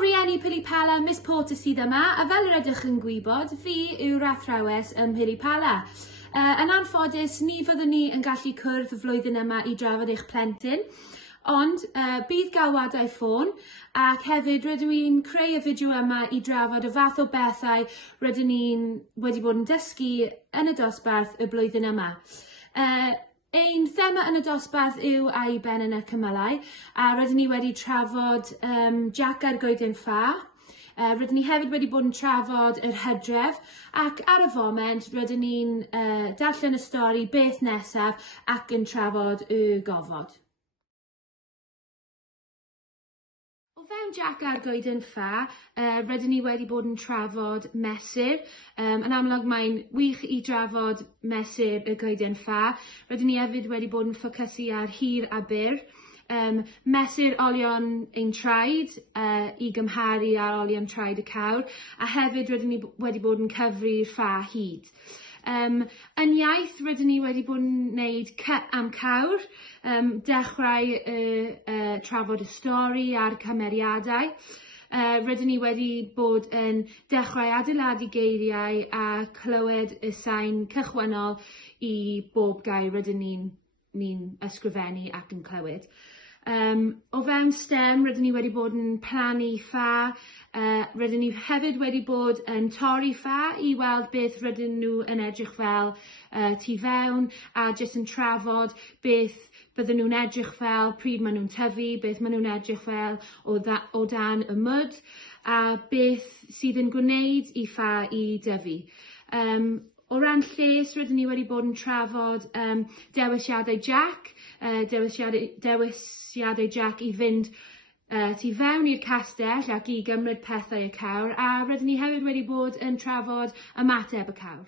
Helo Rhieni Pili Pala, Miss Porter sydd yma, a fel yr ydych yn gwybod, fi yw'r athrawes ym Pili Pala. Yn anffodus, ni fyddwn ni yn gallu cwrdd y flwyddyn yma i drafod eich plentyn, ond bydd galwadau ffôn, ac hefyd rydw i'n creu y fideo yma i drafod y fath o bethau rydyn ni'n wedi bod yn dysgu yn y dosbarth y blwyddyn yma. Ein thema yn y dosbarth yw a'i ben yn y cymylau, a rydyn ni wedi trafod Jack ar goeden ffa. Rydyn ni hefyd wedi bod yn trafod yr Hydref, ac ar y foment rydyn ni'n darllen y stori Beth Nesaf ac yn trafod y Gofod. O fewn Jack ar goeden ffa, rydyn ni wedi bod yn trafod mesur. Yn amlwg mae'n wych i drafod mesur y goeden ffa. Rydyn ni hefyd wedi bod yn ffocysu ar hir a byr. Mesur olion ein traed i gymharu ar olion traed y cawr, a hefyd rydyn ni wedi bod yn cyfri'r ffa hyd. Yn iaith rydyn ni wedi bod yn gwneud am cawr, dechrau trafod y stori a'r cymeriadau. Rydyn ni wedi bod yn dechrau adeiladu geiriau a clywed y sain cychwynnol i bob gair rydyn ni'n ysgrifennu ac yn clywed. O fewn STEM, rydyn ni wedi bod yn plannu ffa, rydyn ni hefyd wedi bod yn torri ffa i weld beth rydyn nhw yn edrych fel tu fewn, a jyst yn trafod beth bydden nhw'n edrych fel pryd maen nhw'n tyfu, beth maen nhw'n edrych fel o dan y mwd, a beth sydd yn gwneud i ffa i dyfu. O ran lles, rydyn ni wedi bod yn trafod dewisiadau Jack, dewisiadau Jack i fynd tu fewn i'r castell ac i gymryd pethau y cawr, a rydyn ni hefyd wedi bod yn trafod ymateb y cawr.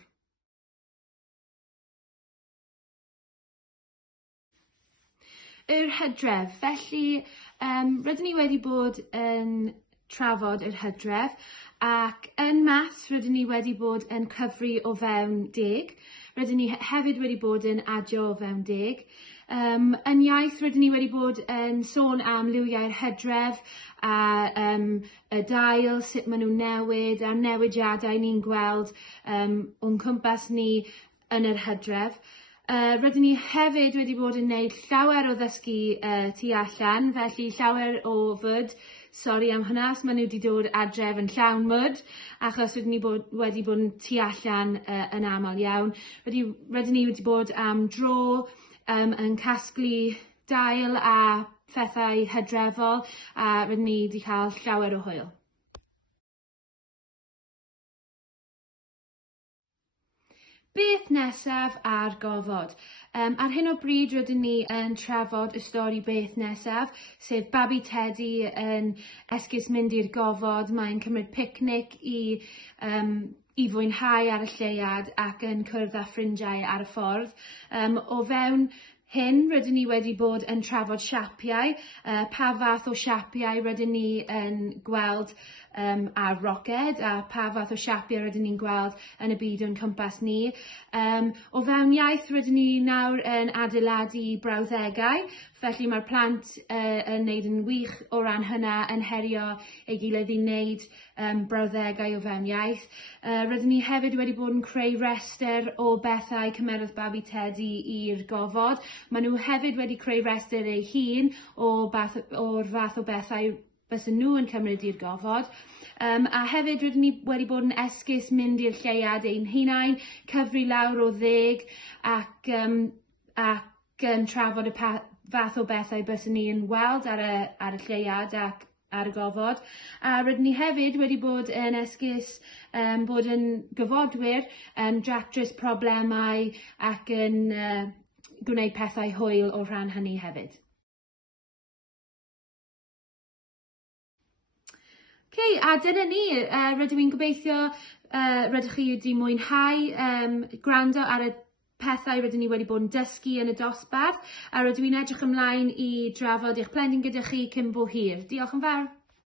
Yr Hydref, felly rydyn ni wedi bod yn trafod yr Hydref, ac yn maths rydyn ni wedi bod yn cyfri o fewn 10. Rydyn ni hefyd wedi bod yn adio o fewn 10. Yn iaith rydyn ni wedi bod yn sôn am liwiau'r Hydref a y dail, sut maen nhw'n newid, a'r newidiadau ni'n gweld o'n cwmpas ni yn yr Hydref. Rydyn ni hefyd wedi bod yn gwneud llawer o ddysgu tu allan, felly llawer o fwd. Sori am hynna, maen nhw wedi dod adref yn llawn mwd, achos rydyn ni wedi bod yn tu allan yn aml iawn. Rydyn ni wedi bod am dro yn casglu dail a phethau hydrefol, a rydyn ni wedi cael llawer o hwyl. Beth nesaf a'r Gofod? Ar hyn o bryd rydyn ni yn trafod y stori Beth Nesaf, sef babi Teddy yn esgus mynd i'r Gofod. Mae'n cymryd picnic i fwynhau ar y lleuad ac yn cwrdd â ffrindiau ar y ffordd. O fewn hyn, rydyn ni wedi bod yn trafod siapiau, pa fath o siapiau rydyn ni yn gweld ar roced, a pa fath o siapiau rydyn ni'n gweld yn y byd o'n cwmpas ni. O fewn iaith rydyn ni nawr yn adeiladu brawddegau, felly mae'r plant yn gwneud yn wych o ran hynna, yn herio ei gilydd i wneud brawddegau o fewn iaith. Rydyn ni hefyd wedi bod yn creu rester o bethau cymerodd babi Teddy i'r Gofod. Maen nhw hefyd wedi creu rester eu hun o'r fath o bethau bysyn nhw yn cymryd i'r Gofod. A hefyd rydyn ni wedi bod yn esgus mynd i'r lleuad ein hunain, cyfri lawr o 10 ac yn trafod y fath o bethau bysyn ni yn weld ar y lleuad ac ar y Gofod. A rydyn ni hefyd wedi bod yn esgus bod yn gyfodwyr yn datrys problemau ac yn gwneud pethau hwyl o ran hynny hefyd. A dyna ni, rydw i'n gobeithio rydych chi wedi mwynhau gwrando ar y pethau rydyn ni wedi bod yn dysgu yn y dosbarth, a rydw i'n edrych ymlaen i drafod eich plentyn gyda chi cyn bo hir. Diolch yn fawr.